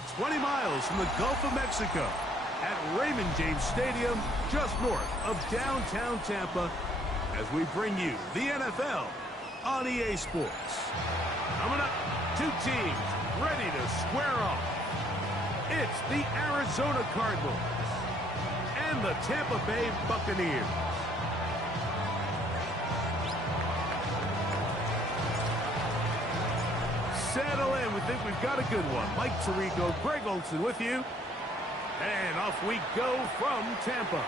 about 20 miles from the Gulf of Mexico at Raymond James Stadium, just north of downtown Tampa, as we bring you the NFL on EA Sports. Coming up, two teams ready to square off. It's the Arizona Cardinals and the Tampa Bay Buccaneers. Settle in. We think we've got a good one. Mike Tirico, Greg Olsen with you. And off we go from Tampa.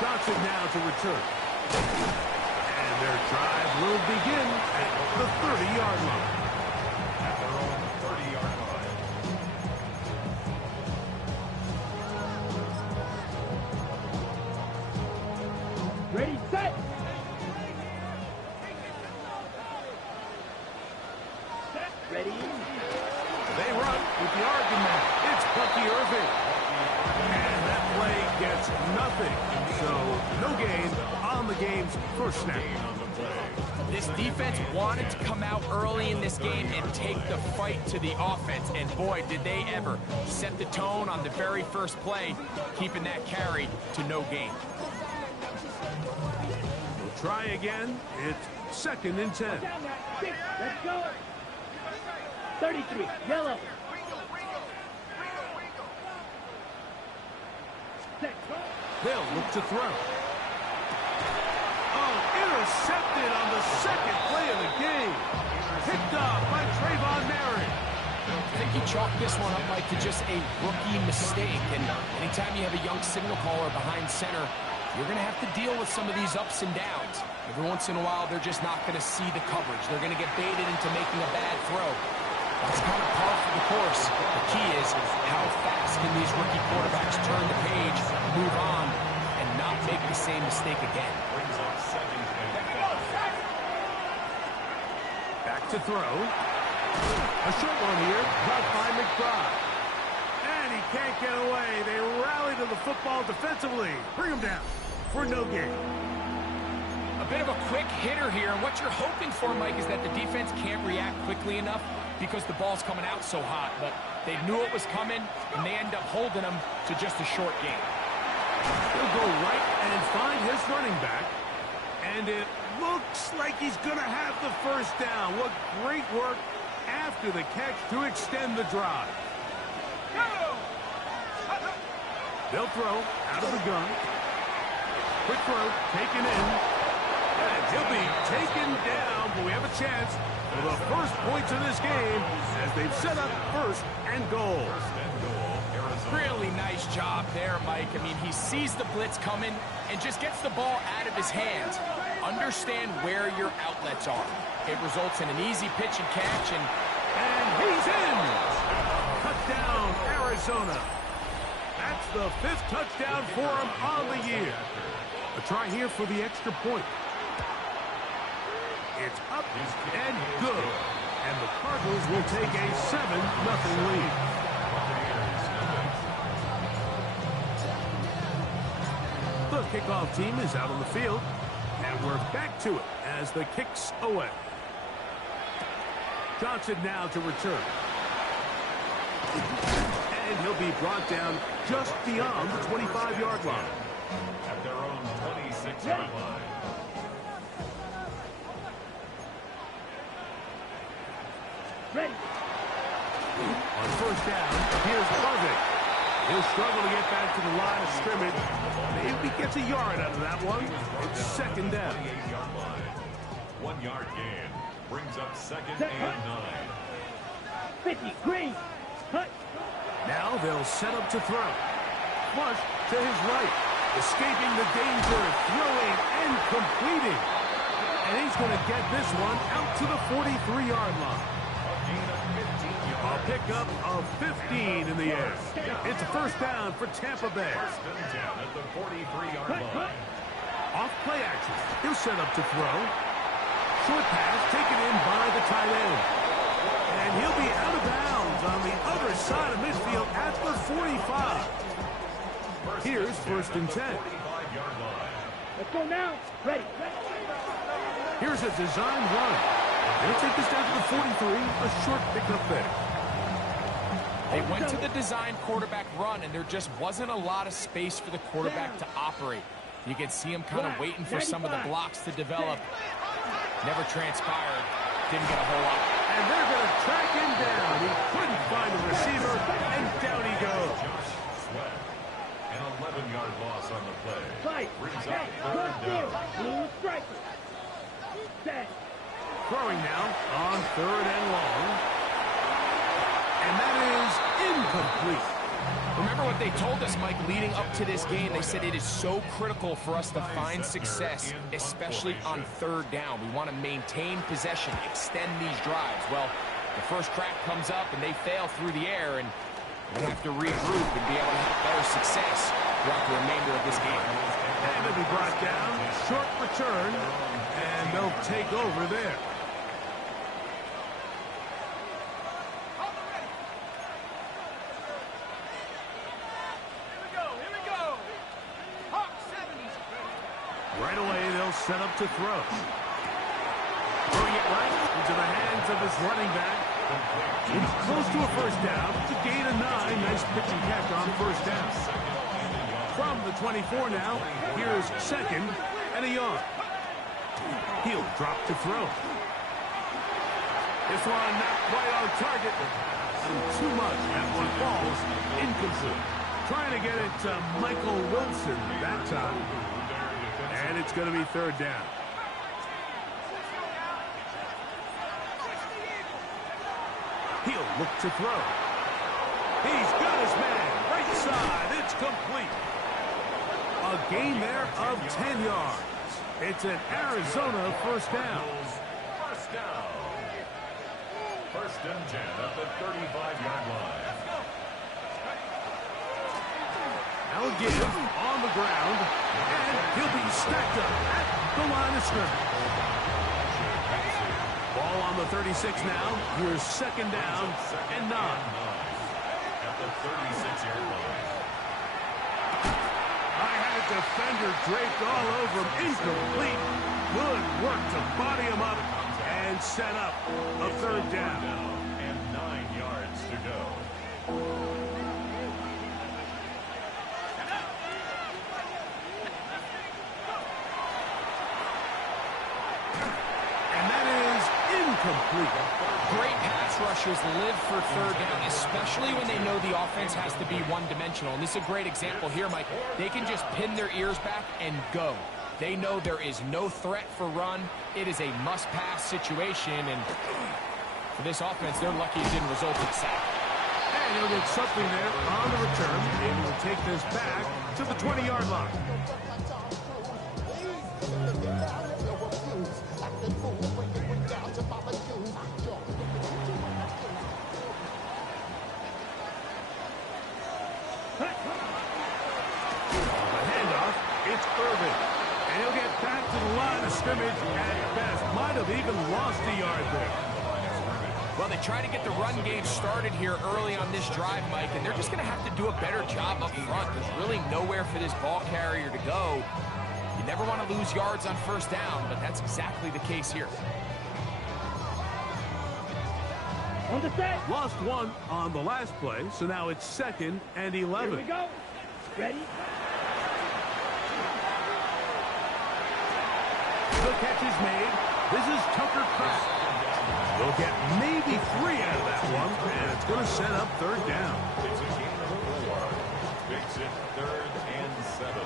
Johnson now to return. And their drive will begin at the 30-yard line. At their own 30-yard line. Ready, set. Ready. They run with the argument. It's Bucky Irving. And that play gets nothing. So no gain on the game's first snap. This defense wanted to come out early in this game and take the fight to the offense. And boy, did they ever set the tone on the very first play, keeping that carry to no gain. We'll try again. It's 2nd and 10. Let's go. 33, yellow. They'll look to throw. Oh, intercepted on the second play of the game. Picked off by Trayvon Merritt. I think you chalk this one up, Mike, to just a rookie mistake. And anytime you have a young signal caller behind center, you're going to have to deal with some of these ups and downs. Every once in a while, they're just not going to see the coverage. They're going to get baited into making a bad throw. That's kind of par for the course. The key is how fast can these rookie quarterbacks turn the page, move on, and not make the same mistake again. Back to throw. A short one here, caught by McBride. And he can't get away. They rally to the football defensively. Bring him down for no gain. A bit of a quick hitter here, and what you're hoping for, Mike, is that the defense can't react quickly enough because the ball's coming out so hot, but they knew it was coming, and they end up holding them to just a short gain. He'll go right and find his running back, and it looks like he's going to have the first down. What great work after the catch to extend the drive. They'll throw out of the gun. Quick throw, taken in. And he'll be taken down, but we have a chance for the first points of this game as they've set up 1st and goal. Really nice job there, Mike. I mean, he sees the blitz coming and just gets the ball out of his hands. Understand where your outlets are. It results in an easy pitch and catch, and he's in! Touchdown, Arizona. That's the 5th touchdown for him on the year. A try here for the extra point. It's up and good. And the Cardinals will take a 7-0 lead. The kickoff team is out on the field. And we're back to it as the kick's away. Johnson now to return. And he'll be brought down just beyond the 25-yard line. At their own 26-yard line. Ready. On 1st down, here's Irving. He'll struggle to get back to the line of scrimmage. Maybe gets a yard out of that one. It's 2nd down. 1-yard gain brings up 2nd and 9. 50, green. Hut. Now they'll set up to throw. Flush to his right. Escaping the danger, throwing and completing. And he's going to get this one out to the 43-yard line. A pickup of 15 in the air. It's a 1st down for Tampa Bay. 1st and 10 at the 43-yard line. Off play action. He'll set up to throw. Short pass taken in by the tight end. And he'll be out of bounds on the other side of midfield at the 45. Here's 1st and 10. Let's go now. Ready. Here's a design run. They'll take this down to the 43. A short pickup there. They went to the design quarterback run, and there just wasn't a lot of space for the quarterback to operate. You can see him kind of waiting for some of the blocks to develop. Never transpired. Didn't get a whole lot. And they're going to track him down. He couldn't find the receiver, and down he goes. An 11-yard loss on the play. Fight. Brings Hey, up good 3rd deal. down. Blue striker. Set. Throwing now on 3rd and long. And that is incomplete. Remember what they told us, Mike, leading up to this game. They said it is so critical for us to find success, especially on 3rd down. We want to maintain possession, extend these drives. Well, the first crack comes up, and they fail through the air, and we'll have to regroup and be able to have better success throughout the remainder of this game. And it'll be brought down. Short return, and they'll take over there. Right away, they'll set up to throw. Throwing it right into the hands of his running back. He's close to a first down. It's a gain of 9. Nice pitch and catch on 1st down. From the 24 now, here's 2nd and a yard. He'll drop to throw. This one not quite on target. Too much. That one falls incomplete. Trying to get it to Michael Wilson that time. And it's going to be 3rd down. He'll look to throw. He's got his man. Right side. It's complete. A gain there of 10 yards. It's an Arizona 1st down. 1st down. 1st and 10 at the 35-yard line. Now again, on the ground, and he'll be stacked up at the line of scrimmage. Ball on the 36 now. Here's 2nd down and 9. At the 36-yard line. I had a defender draped all over him. Incomplete. Good work to body him up and set up a 3rd down. And 9 yards to go. Complete. Great pass rushers live for 3rd down, especially when they know the offense has to be one-dimensional. And this is a great example here, Mike. They can just pin their ears back and go. They know there is no threat for run. It is a must-pass situation, and for this offense, they're lucky it didn't result in a sack. And he'll get something there on the return, able to take this back to the 20-yard line. And he'll get back to the line of scrimmage at best. Might have even lost a yard there. Well, they try to get the run game started here early on this drive, Mike, and they're just going to have to do a better job up front. There's really nowhere for this ball carrier to go. You never want to lose yards on 1st down, but that's exactly the case here. On the set. Lost 1 on the last play, so now it's 2nd and 11. Here we go. Ready? The catch is made. This is Tucker Kraft. They'll get maybe 3 out of that one, and it's going to set up 3rd down. It's a gain of 4. Makes it 3rd and 7.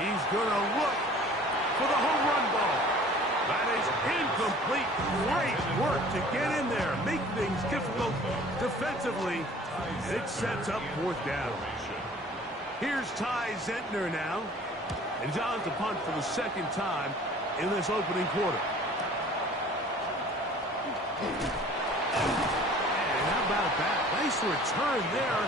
He's going to look for the home run ball. That is incomplete. Great work to get in there, make things difficult defensively. It sets up 4th down. Here's Ty Zentner now. And John's to punt for the 2nd time in this opening quarter. And how about that? Nice return there,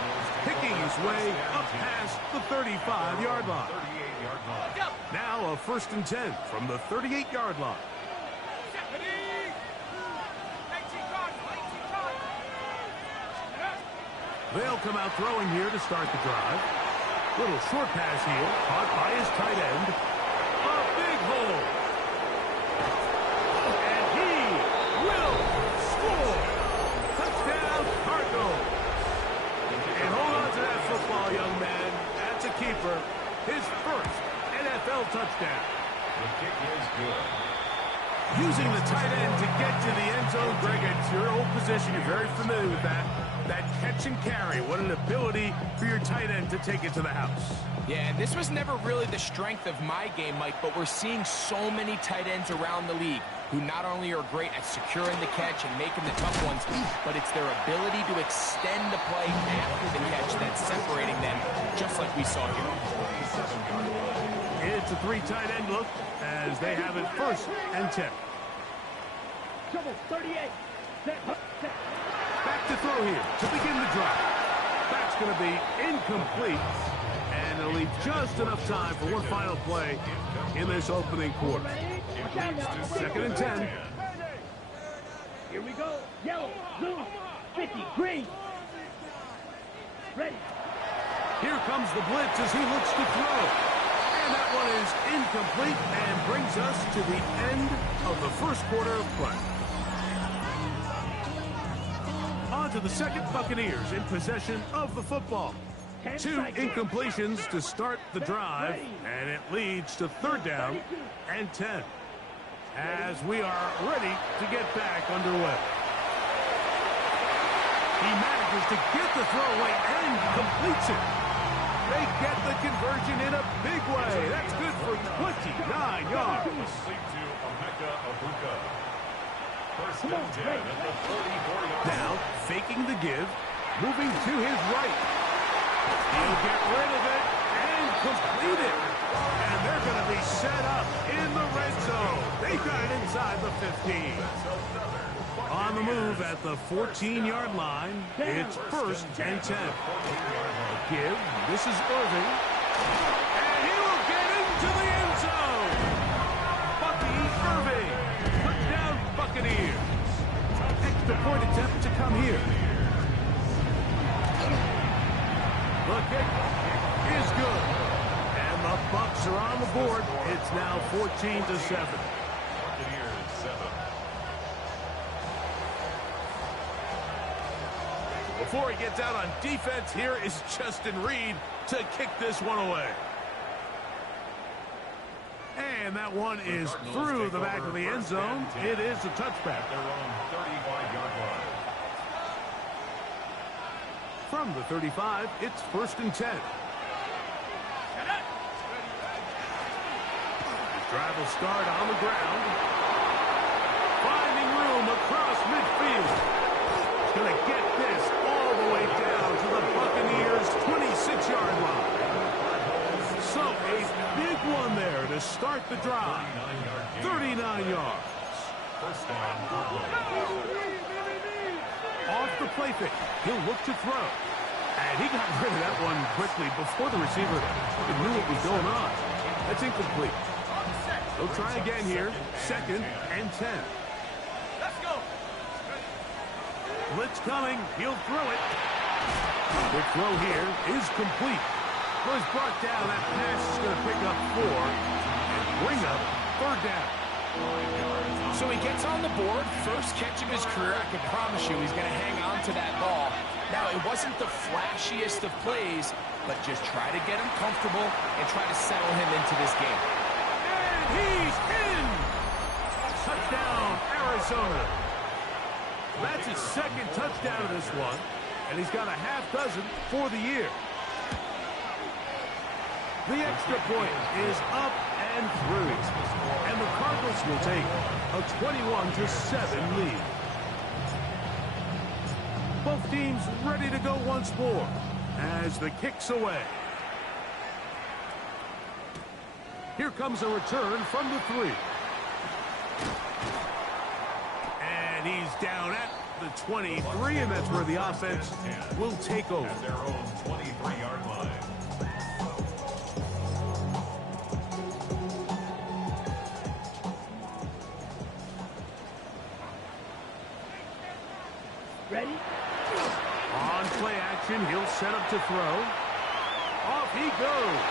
picking his way up past the 35-yard line. 38-yard line. Now a 1st and 10 from the 38-yard line. They'll come out throwing here to start the drive. Little short pass here, caught by his tight end. A big hole. touchdown. The kick is good. Using the tight end to get to the end zone, Greg, it's your old position. You're very familiar with that. That catch and carry. What an ability for your tight end to take it to the house. Yeah, and this was never really the strength of my game, Mike, but we're seeing so many tight ends around the league who not only are great at securing the catch and making the tough ones, but it's their ability to extend the play after the catch that's separating them, just like we saw here. It's a 3 tight end look as they have it 1st and 10. Trouble 38. Set. Back to throw here to begin the drive. That's going to be incomplete, and it'll leave just enough time for one final play in this opening quarter. 2nd and 10. Here we go. Yellow, blue, 50, green. Ready. Here comes the blitz as he looks to throw. And that one is incomplete and brings us to the end of the 1st quarter of play. On to the 2nd, Buccaneers in possession of the football. 2 incompletions to start the drive, and it leads to 3rd down and 10. As we are ready to get back underway. He manages to get the throwaway and completes it. They get the conversion in a big way. That's good for 29 yards. Now, faking the give, moving to his right. He'll get rid of it and complete it. And they're going to be set up in the red zone. They got it inside the 15. On the move at the 14-yard line, it's 1st and 10. Give, this is Irving. And he will get into the end zone. Bucky Irving. Touchdown Buccaneers. Extra point attempt to come here. The kick is good. And the Bucs are on the board. It's now 14-7. Buccaneers 7. Before he gets out on defense, here is Justin Reed to kick this one away. And that one is through the back of the end zone. It is a touchback. Their own 35-yard line. From the 35, it's 1st and 10. His drive will start on the ground. Finding room across midfield. Going to get this all the way down to the Buccaneers' 26-yard line. So a big one there to start the drive. 39 yards. First down. Off the play fake. He'll look to throw. And he got rid of that one quickly before the receiver even knew what was going on. That's incomplete. They'll try again here. 2nd and 10. Blitz coming. He'll throw it. The throw here is complete. Was brought down. That pass is going to pick up 4 and bring up 3rd down. So he gets on the board, first catch of his career. I can promise you he's going to hang on to that ball. Now, it wasn't the flashiest of plays, but just try to get him comfortable and try to settle him into this game. And he's in! Touchdown, Arizona. That's his 2nd touchdown of this one, and he's got a half dozen for the year. The extra point is up and through, and the Cardinals will take a 21-7 lead. Both teams ready to go once more as the kick's away. Here comes a return from the 3. And he's down at the 23, and that's where the offense will take over. At their own 23-yard line. Ready? On play action, he'll set up to throw. Off he goes.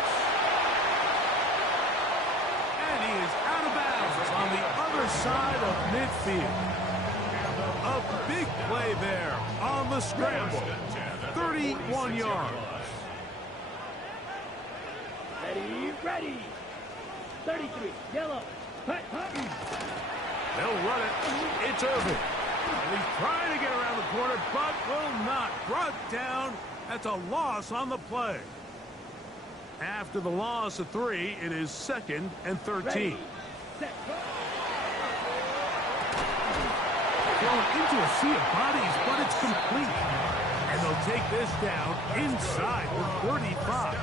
And he is out of bounds on the other side of midfield. A big play there on the scramble. 31 yards. Ready, ready. 33, yellow. Hut, hut. They'll run it. It's Irvin. And he's trying to get around the corner, but will not. Brought down. That's a loss on the play. After the loss of 3, it is 2nd and 13. Ready, set, go. Thrown into a sea of bodies, but it's complete. And they'll take this down inside the 35.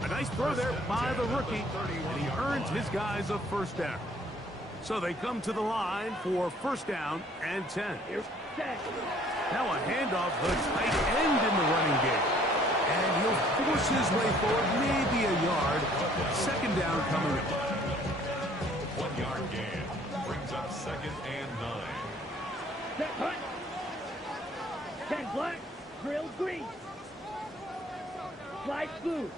A nice throw there by the rookie, and he earns his guys a first down. So they come to the line for first down and 10. Now a handoff, the tight end in the running game. And he'll force his way forward, maybe a yard. Second down coming up. 1 yard gain. Brings up 2nd and 9. Set, hut. 10 black, grill green. Slide blue.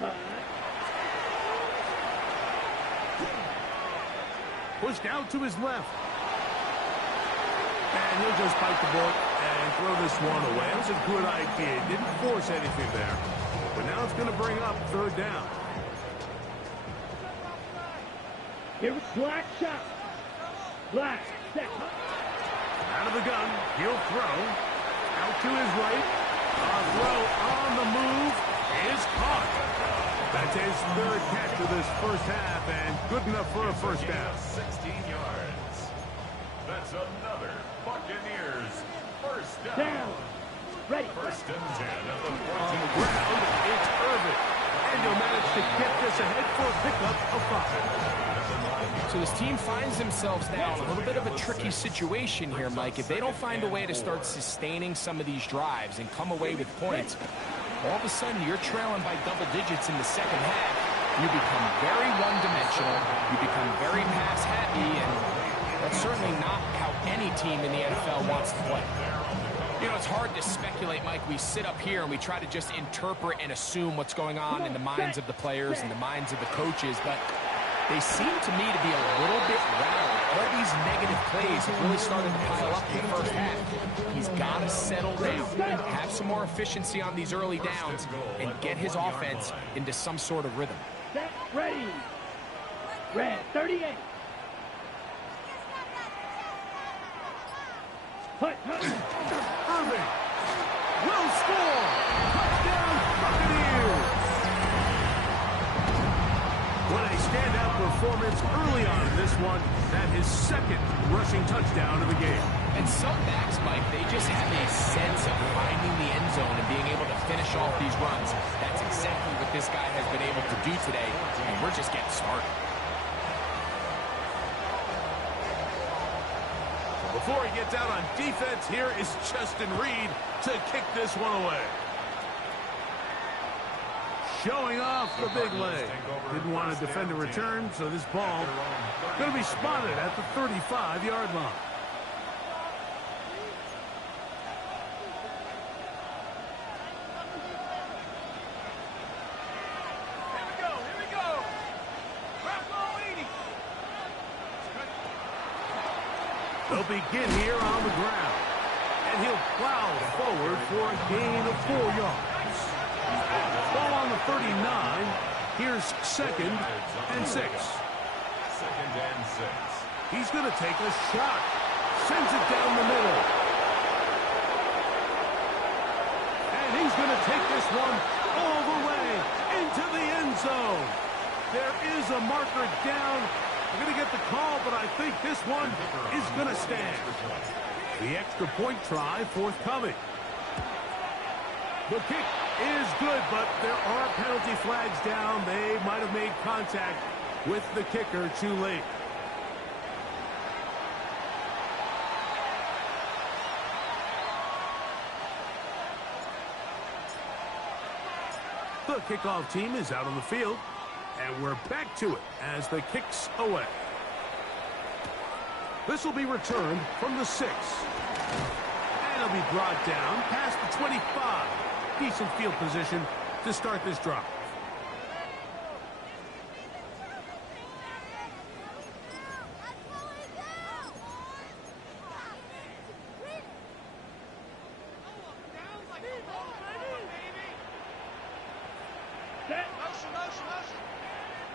Hut. Pushed out to his left. And he'll just bite the ball and throw this one away. That was a good idea. Didn't force anything there. But now it's going to bring up third down. Here's black shot. Black, set. Out of the gun. He'll throw. Out to his right. A throw on the move is caught. That's his 3rd catch of this first half, and good enough for a first down. 16 yards. That's another Buccaneers first down. Down. Ready. 1st and 10 at the 14. On the ground, it's Irvin. And he'll manage to get this ahead for a pickup of 5. So this team finds themselves now in a little bit of a tricky situation here, Mike. If they don't find a way to start sustaining some of these drives and come away with points, all of a sudden you're trailing by double digits in the second half. You become very one-dimensional. You become very pass-happy, and that's certainly not how any team in the NFL wants to play. You know, it's hard to speculate, Mike. We sit up here and we try to just interpret and assume what's going on in the minds of the players and the minds of the coaches, but they seem to me to be a little bit rattled. All these negative plays have really started to pile up in the first half. He's got to settle down, have some more efficiency on these early downs, and get his offense into some sort of rhythm. Set, ready. Red, 38. Hut, hut. Irvin will score. Touchdown, Buccaneers. What a standout performance early on in this one. That his 2nd rushing touchdown of the game. And some backs, Mike, they just have a sense of finding the end zone and being able to finish off these runs. That's exactly what this guy has been able to do today, and we're just getting started. Before he gets out on defense, here is Justin Reed to kick this one away. Showing off the big leg. Didn't want to defend a return, so this ball going to be spotted at the 35-yard line. Here we go. They'll begin here on the ground. And he'll plow forward for a gain of 4 yards. Ball on the 39. Here's 2nd and 6. 2nd and 6. He's going to take a shot. Sends it down the middle. And he's going to take this one all the way into the end zone. There is a marker down. We're going to get the call, but I think this one is going to stand. The extra point try forthcoming. The kick is good, but there are penalty flags down. They might have made contact with the kicker too late. The kickoff team is out on the field, and we're back to it as the kick's away. This will be returned from the 6. And it'll be brought down past the 25. Decent field position to start this drive.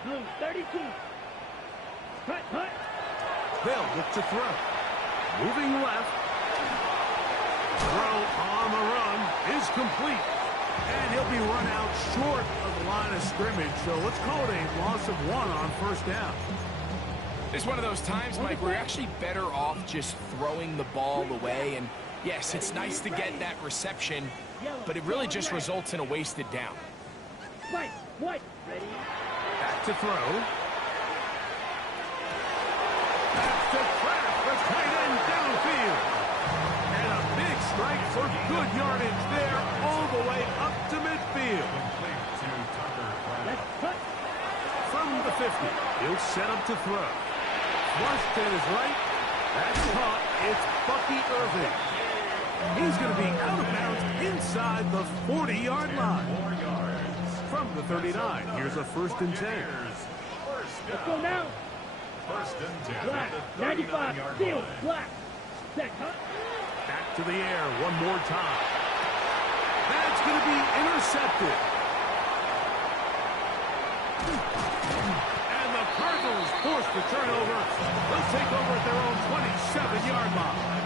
Blue 32. Cut, cut. They'll look to throw. Moving left. Throw on the run is complete. And he'll be run out short of the line of scrimmage. So let's call it a loss of 1 on first down. It's one of those times, Mike, where you're actually better off just throwing the ball away. And yes, it's nice to get that reception, but it really just results in a wasted down. Right, what? Ready? Back to throw. Back to Kraft, the tight end downfield. And a big strike for good yardage there all the way up to midfield. Let's cut. From the 50, he'll set up to throw. Flushed to his right. That's caught. It's Bucky Irving. He's going to be out of bounds inside the 40-yard line. From the 39, here's a 1st and 10. Let's go now. First and 10. Black, 95, field, black. Set, cut. Back to the air one more time. That's going to be intercepted. And the Cardinals force the turnover. They'll take over at their own 27-yard line.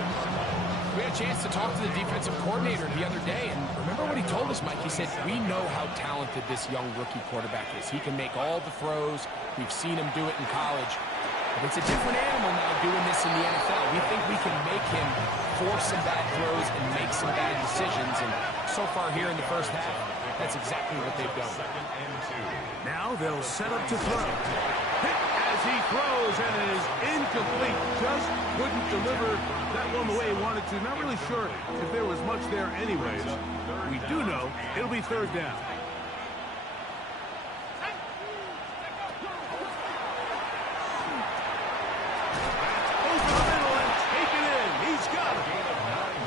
We had a chance to talk to the defensive coordinator the other day, and remember what he told us, Mike? He said, we know how talented this young rookie quarterback is. He can make all the throws. We've seen him do it in college. But it's a different animal now doing this in the NFL. We think we can make him force some bad throws and make some bad decisions, and so far here in the first half, that's exactly what they've done. Now they'll set up to throw. Hit as he throws, and it is incomplete. Just couldn't deliver that one the way he wanted to. Not really sure if there was much there anyways. We do know it'll be 3rd down. Over the middle and taken in. He's got it.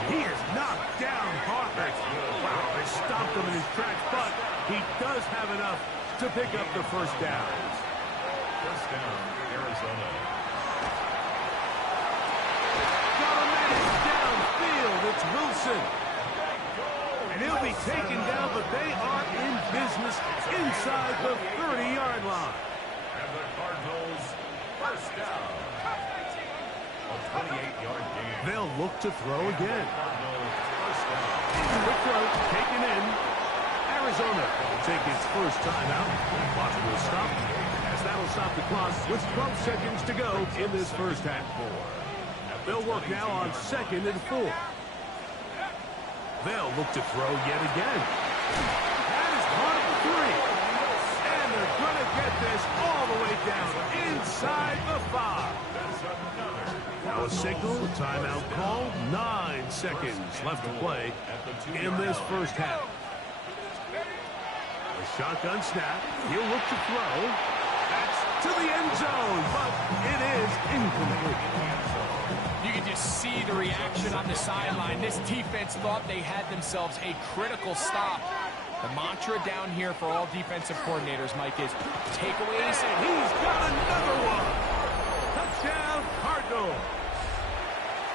He is knocked down hard. Wow, they stopped him in his tracks, but he does have enough to pick up the 1st down. First down, Arizona. Got a man downfield. It's Wilson. And he'll be taken down, but they are in business inside the 30-yard line. And the Cardinals, first down. A 28-yard gain. They'll look to throw again. Cardinals, first down. Quick throw, taken in. Arizona will take its first time out. Clock will stop, as that'll stop the clock with 12 seconds to go in this first half. They'll work now on 2nd and 4. They'll look to throw yet again. That is caught at the 3. And they're going to get this all the way down inside the 5. Now a signal, a timeout call. 9 seconds left to play in this first half. A shotgun snap. He'll look to throw. That's to the end zone, but it is incomplete. You can just see the reaction on the sideline. This defense thought they had themselves a critical stop. The mantra down here for all defensive coordinators, Mike, is takeaways. And he's got another one. Touchdown, Cardinals.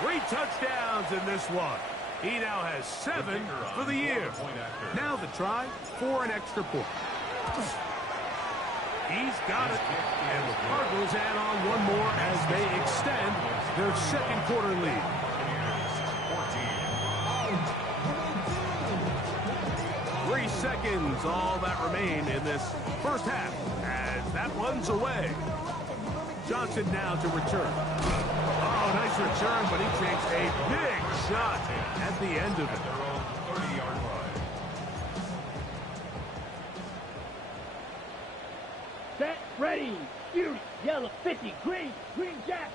3 touchdowns in this one. He now has 7 for the year. Now the try for an extra point. He's got it. And the Cardinals add on one more as they extend their 2nd quarter lead. 3 seconds, all that remain in this first half, as that one's away. Johnson now to return. Oh, nice return, but he takes a big shot at the end of it. 30-yard line. Set, ready. Fury, yellow, 50, green, green jack.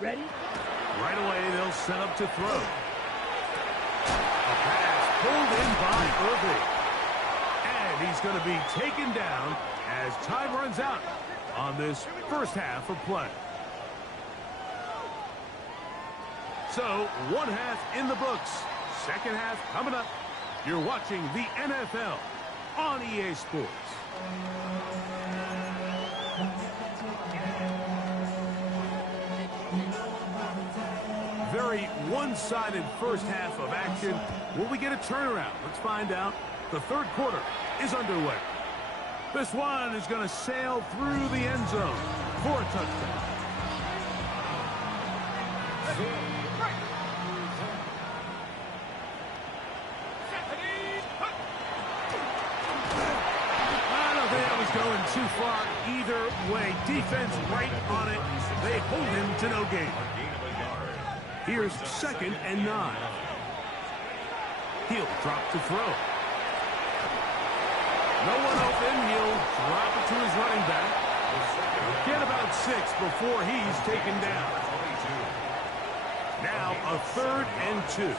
Ready? Right away, they'll set up to throw. A pass pulled in by Irving. And he's going to be taken down as time runs out on this first half of play. So, 1 half in the books. 2nd half coming up. You're watching the NFL on EA Sports. Very one-sided first half of action. Will we get a turnaround? Let's find out. The 3rd quarter is underway. This one is going to sail through the end zone for a touchdown. I don't think that was going too far either way. Defense right on it. They hold him to no gain. Here's 2nd and 9. He'll drop to throw. No one open. He'll drop it to his running back. Get about 6 before he's taken down. Now a 3rd and 2. And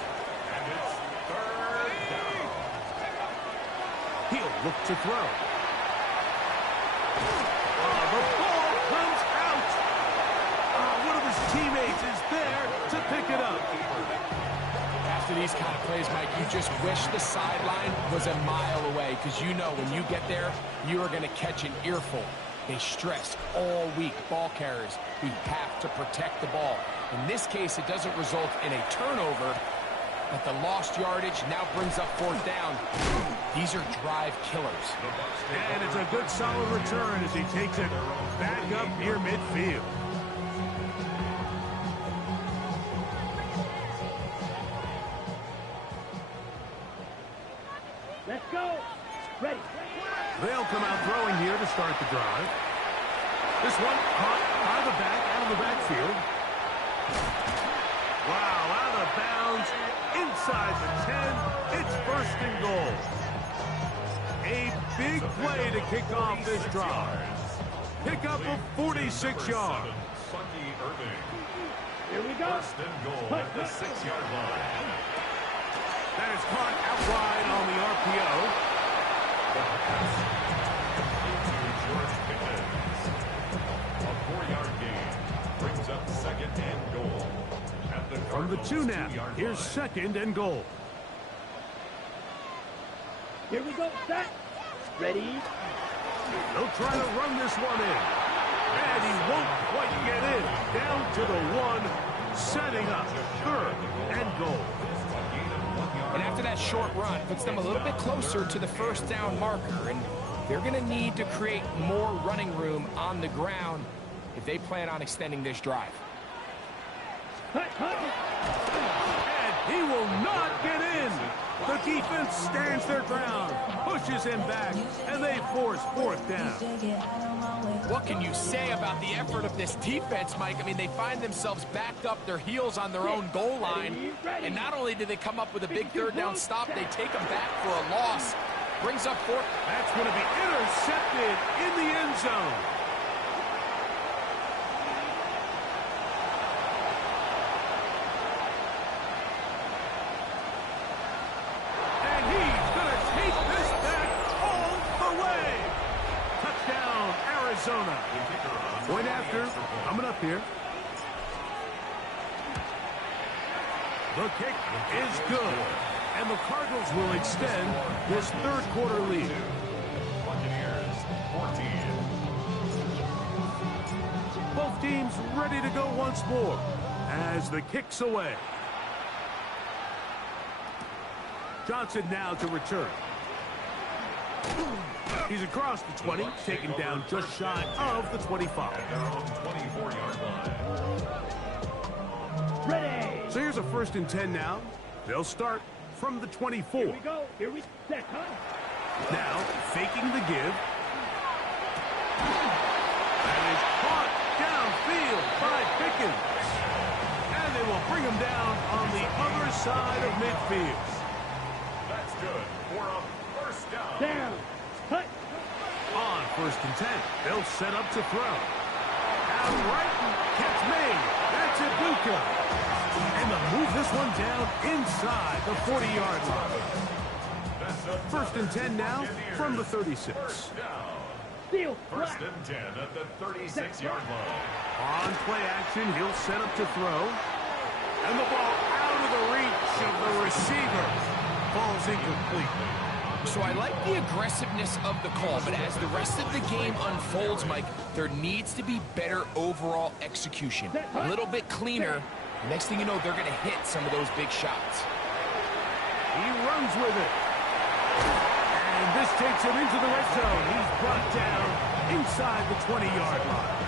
it's 3rd down. He'll look to throw. The ball comes out. One of his teammates is there to pick it up. After these kind of plays, Mike, you just wish the sideline was a mile away, because you know when you get there, you are going to catch an earful. They stress all week, ball carriers. We have to protect the ball. In this case, it doesn't result in a turnover, but the lost yardage now brings up 4th down. These are drive killers. And it's a good solid return as he takes it back up near midfield. Let's go. Ready. They'll come out throwing here to start the drive. This one caught out of the backfield. Wow, out of bounds, inside the 10. It's 1st and goal. A big play to kick off this drive. Pick up of 46 yards. Here we go. 1st and goal at the 6-yard line. That is caught out wide on the RPO. The pass into George Pickens. A 4-yard gain brings up 2nd and goal. At the From the 2 now, 2-yard here's line. 2nd and goal. Here we go. Set. Ready. They'll try to run this one in. And he won't quite get in. Down to the 1, setting up 3rd and goal. And after that short run, puts them a little bit closer to the 1st down marker. And they're going to need to create more running room on the ground if they plan on extending this drive. And he will not get in. The defense stands their ground, pushes him back, and they force 4th down. What can you say about the effort of this defense, Mike? I mean, they find themselves backed up, their heels on their own goal line. And not only do they come up with a big 3rd down stop, they take them back for a loss. Brings up 4th. That's going to be intercepted in the end zone. And he's going to take this back all the way. Touchdown, Arizona. Point after, coming up here. The kick is good. And the Cardinals will extend this 3rd quarter lead. Buccaneers 14. Both teams ready to go once more as the kick's away. Johnson now to return. He's across the 20, taken down just shy of the 25. Down 24-yard line. Ready. So here's a 1st and 10 now. They'll start from the 24. Here we go. Here we set. Now, faking the give. That is caught downfield by Pickens. And they will bring him down on the other side of midfield. That's good for a 1st down. Down. Hut. On 1st and 10, they'll set up to throw. Out right, catch made. That's Ibuka. And they'll move this one down inside the 40-yard line. 1st and 10 now from the 36. 1st down. Steal. 1st and 10 at the 36-yard line. On play action, he'll set up to throw. And the ball out of the reach of the receiver. Falls incomplete. So I like the aggressiveness of the call, but as the rest of the game unfolds, Mike, there needs to be better overall execution. A little bit cleaner. Next thing you know, they're going to hit some of those big shots. He runs with it. And And this takes him into the red zone. He's brought down inside the 20-yard line.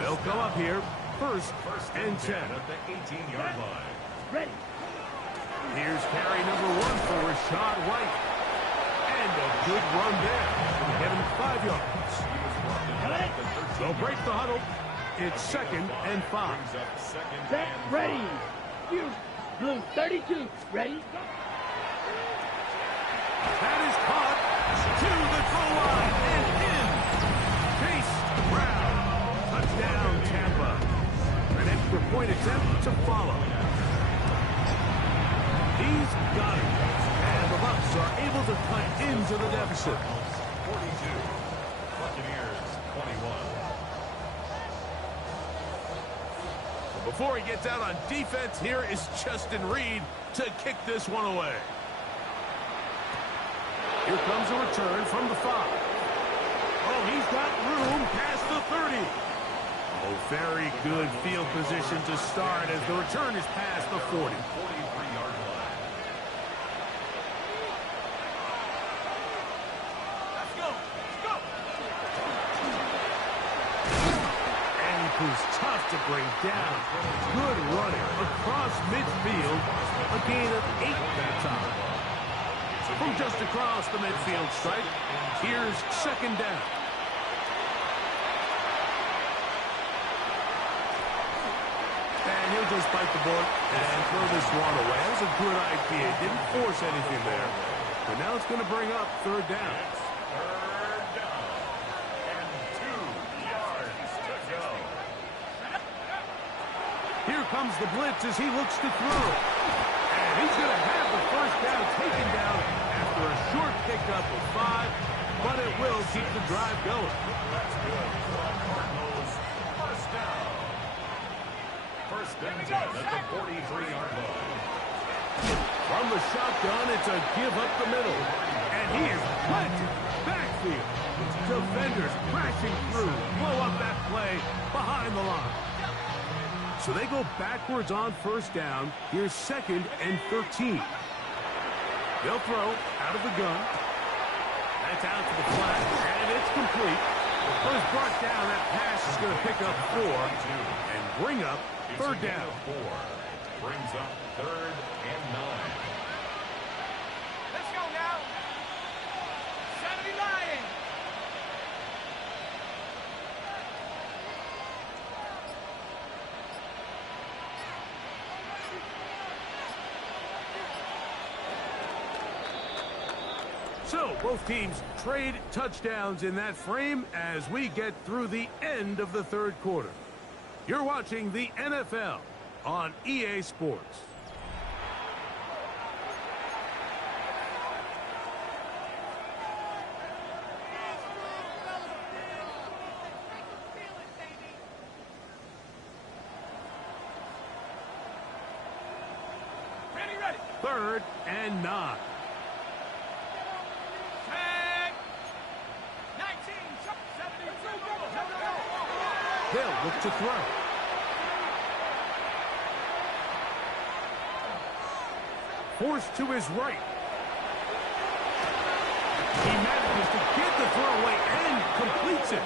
They'll come up here, first and 10. At the 18-yard line. Ready. Here's carry number 1 for Rashad White. And a good run there. Gonna get him 5 yards. They'll break the huddle. It's second and 5. Set, ready. You, blue 32, ready. That is caught to the goal line and in. Chase Brown. Touchdown, Tampa. An extra point attempt to follow. He's got it. And the Bucs are able to cut into the deficit. 42. Buccaneers 21. Before he gets out on defense, here is Justin Reed to kick this one away. Here comes a return from the 5. Oh, he's got room past the 30. Oh, very good field position to start as the return is past the 40. 43-yard line. Let's go. Let's go. And he proves tough to bring down. Good running across midfield. A gain of 8 that time. From just across the midfield stripe, here's second down. And he'll just bite the bullet and throw this one away. That was a good idea. Didn't force anything there. But now it's going to bring up third down. Third down. And 2 yards to go. Here comes the blitz as he looks to throw. And he's going to have the first down taken down after a short pickup of 5, but it will keep the drive going. That's good for the Cardinals. First down. First and 10 at the 43-yard line. From the shotgun, it's a give up the middle. And he is planted backfield. Defenders crashing through. Blow up that play behind the line. So they go backwards on first down. Here's second and 13. They'll throw out of the gun. That's out to the flat, and it's complete. First brought down, that pass is going to pick up 4 and bring up third down. 4 brings up third and 9. Let's go now. Saturday Lion. So both teams trade touchdowns in that frame as we get through the end of the third quarter. You're watching the NFL on EA Sports. Ready. Third and 9. They'll look to throw. Forced to his right. He manages to get the throw away and completes it.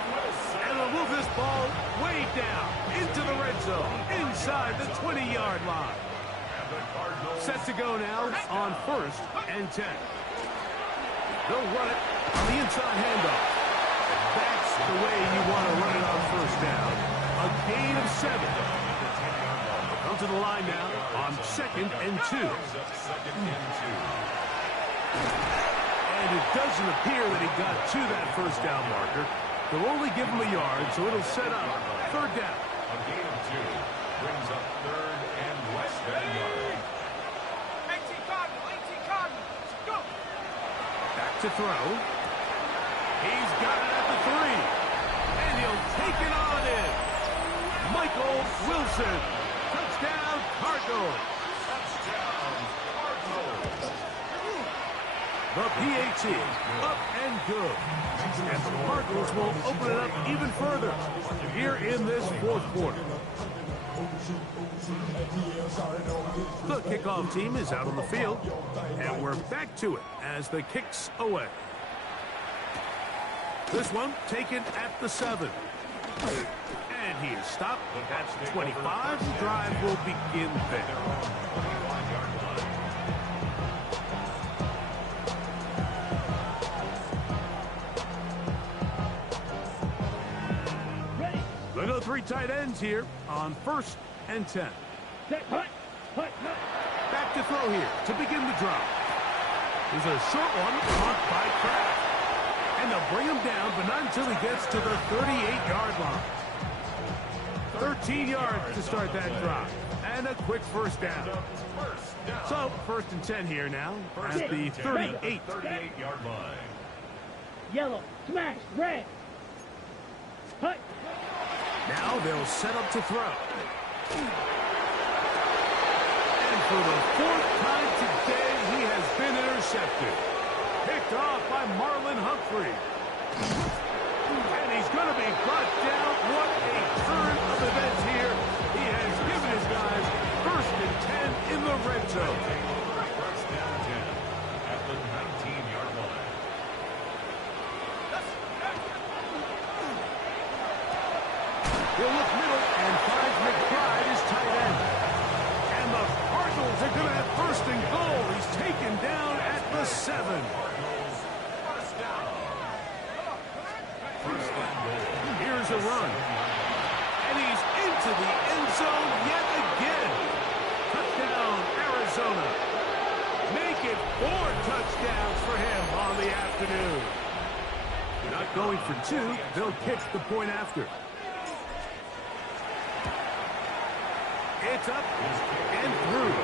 And will move this ball way down into the red zone, inside the 20-yard line. Set to go now on first and 10. They'll run it on the inside handoff. That's the way you want to run it on first down. A gain of 7. Come to the line now on second and 2. And it doesn't appear that he got to that first down marker. They'll only give him a yard, so it'll set up third down. A gain of 2 brings up third and less than a yard. 18 Cardinals. Go. Back to throw. He's got it at the 3. And he'll take it on in. Michael Wilson. Touchdown, Cardinals. Touchdown, Cardinals. The PAT up and good. And the Cardinals will open it up even further here in this fourth quarter. The kickoff team is out on the field, and we're back to it as the kick's away. This one taken at the 7. And he is stopped at 25. The drive will begin there. We'll go 3 tight ends here on 1st and 10. Back to throw here to begin the drive. There's a short one caught by Kraft. And they'll bring him down, but not until he gets to the 38-yard line. 13 yards to start that drive. And a quick first down. So, 1st and 10 here now at the 38-yard line. Yellow, smash, red. Hut. Now they'll set up to throw. And for the 4th time today, he has been intercepted. Picked off by Marlon Humphrey. And he's going to be brought down. What a turn of events here. He has given his guys 1st and 10 in the red zone. 1st down 10 at the 19-yard line. He'll look middle and finds McBride his tight end. And the Cardinals are going to have 1st and goal. He's taken down at the 7. Here's a run. And he's into the end zone yet again. Touchdown, Arizona. Make it 4 touchdowns for him on the afternoon. Not going for 2. They'll kick the point after. It's up and through.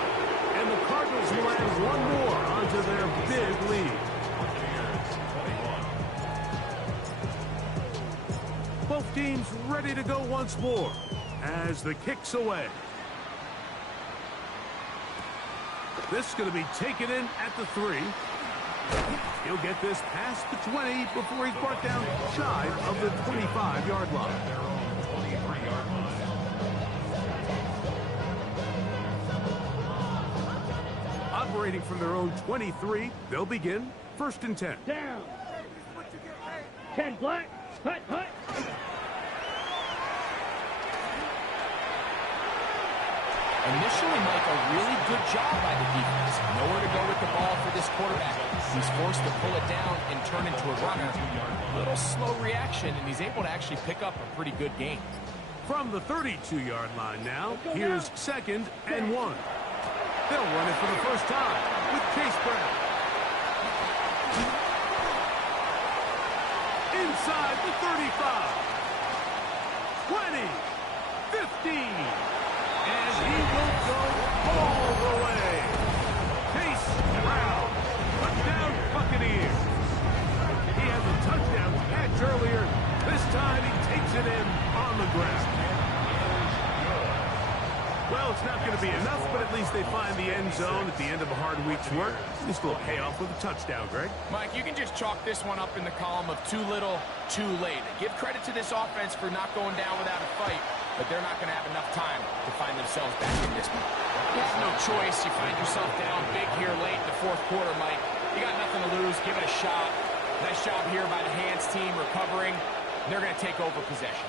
And the Cardinals will add 1 more onto their big lead. Both teams ready to go once more as the kick's away. This is going to be taken in at the 3. He'll get this past the 20 before he's brought down shy of the 25-yard line. Operating from their own 23, they'll begin 1st and 10. Down. 10 black. Hut, hut. Initially, Mike, a really good job by the defense. Nowhere to go with the ball for this quarterback. He's forced to pull it down and turn into a runner. A little slow reaction, and he's able to actually pick up a pretty good game. From the 32-yard line now, here's 2nd and 1. They'll run it for the first time with Chase Brown. Inside the 35. 20. 15. And he will go all the way. Chase Brown. Touchdown, Buccaneers. He has a touchdown catch earlier. This time he takes it in on the ground. Well, it's not going to be enough, but at least they find the end zone at the end of a hard week's work. This will pay off with a touchdown, Greg. Mike, you can just chalk this one up in the column of too little, too late. Give credit to this offense for not going down without a fight, but they're not going to have enough time to find themselves back in this one. You have no choice. You find yourself down big here late in the 4th quarter, Mike. You got nothing to lose. Give it a shot. Nice job here by the hands team recovering. They're going to take over possession.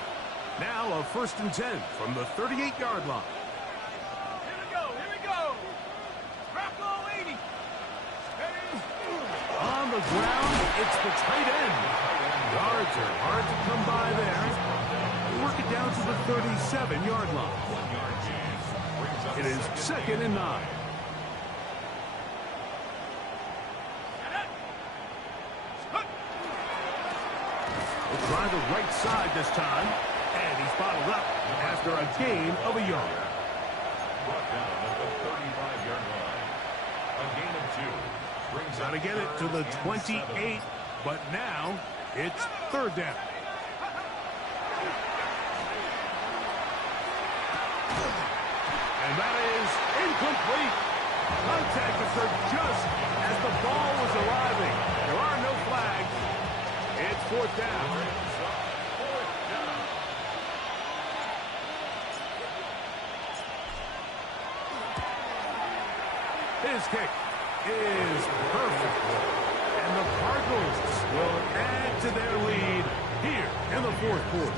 Now a 1st and 10 from the 38-yard line. On the ground, it's the tight end. Yards are hard to come by there. They work it down to the 37-yard line. It is 2nd and 9. We'll try the right side this time. And he's bottled up after a gain of a yard. Brought down at the 35-yard line. A gain of 2. Got to get it to the 28, but now it's 3rd down. And that is incomplete. Contact occurred just as the ball was arriving. There are no flags. It's 4th down. His kick is perfect. And the Cardinals will add to their lead here in the fourth quarter.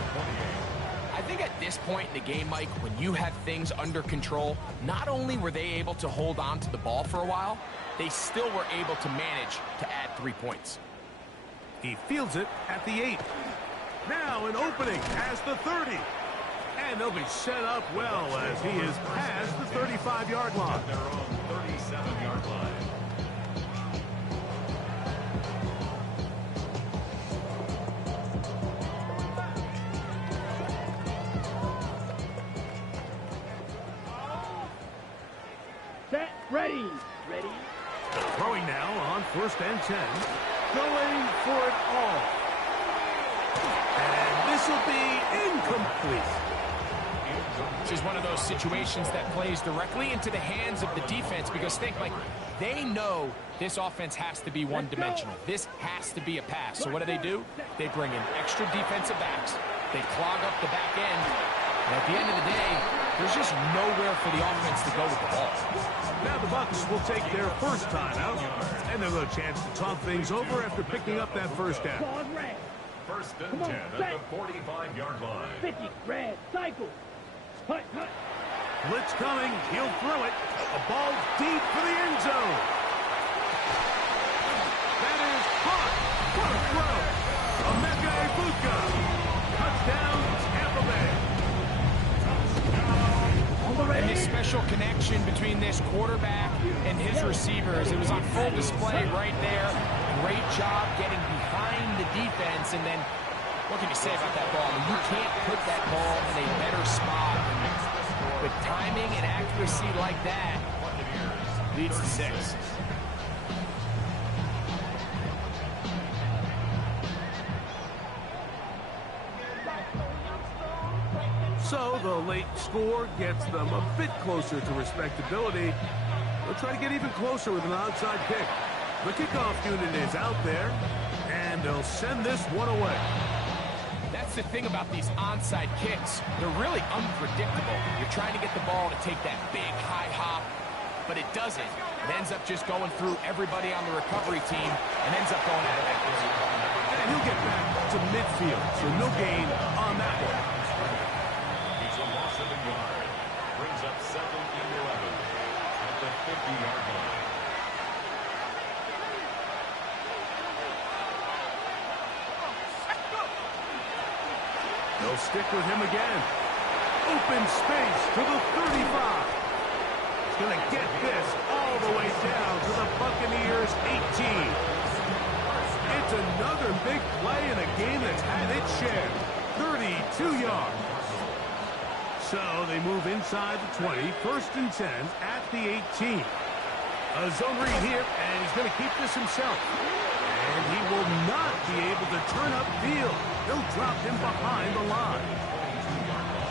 I think at this point in the game, Mike, when you have things under control, not only were they able to hold on to the ball for a while, they still were able to manage to add 3 points. He fields it at the 8. Now an opening as the 30. And they'll be set up well as he is past the 35-yard line. Their own 37-yard line. Set, ready. Ready. Throwing now on 1st and 10. Going for it all. And this will be incomplete. This is one of those situations that plays directly into the hands of the defense because think, Mike, they know this offense has to be one-dimensional. This has to be a pass. So what do? They bring in extra defensive backs. They clog up the back end. And at the end of the day, there's just nowhere for the offense to go with the ball. Now the Bucs will take their first timeout, and they'll have a chance to talk things over after picking up that first down. Pause, red. 1st and Come on, 10 at the 45-yard line. 50, red, cycle. Hut, hut. Blitz coming. He'll throw it. A ball deep for the end zone. That is caught. What a throw. Emeka Egbuka. Touchdown, Tampa Bay. And this special connection between this quarterback and his receivers, it was on full display right there. Great job getting behind the defense, and then what can you say about that ball? I mean, you can't put that ball in a better spot. With timing and accuracy like that, leads to 6. So the late score gets them a bit closer to respectability. They'll try to get even closer with an onside kick. The kickoff unit is out there, and they'll send this one away. That's the thing about these onside kicks. They're really unpredictable. You're trying to get the ball to take that big high hop, but it doesn't. It ends up just going through everybody on the recovery team and ends up going out of bounds. And he'll get back to midfield, so no gain on that one. He's a loss of a yard. Brings up 2nd and 11 at the 50-yard line. They'll stick with him again. Open space to the 35. He's going to get this all the way down to the Buccaneers' 18. It's another big play in a game that's had its share. 32 yards. So they move inside the 20. 1st and 10 at the 18. A zone read here, and he's going to keep this himself. And he will not be able to turn upfield. They'll drop him behind the line.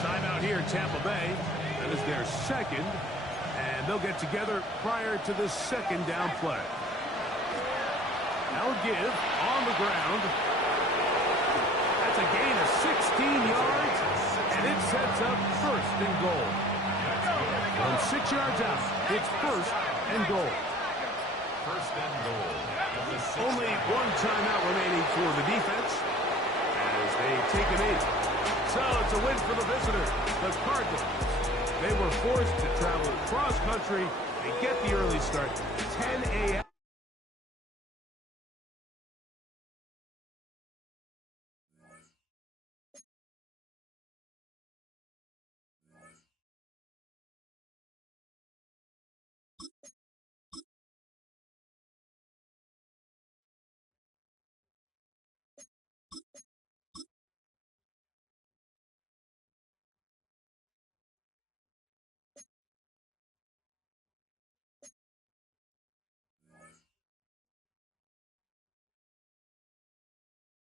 Timeout here, Tampa Bay. That is their 2nd. And they'll get together prior to the 2nd down play. Now a give on the ground. That's a gain of 16 yards. And it sets up 1st and goal. From 6 yards out, it's 1st and goal. 1st and goal. Only one timeout remaining for the defense as they take an 8. So it's a win for the visitors, the Cardinals. They were forced to travel cross country and get the early start. 10 a.m.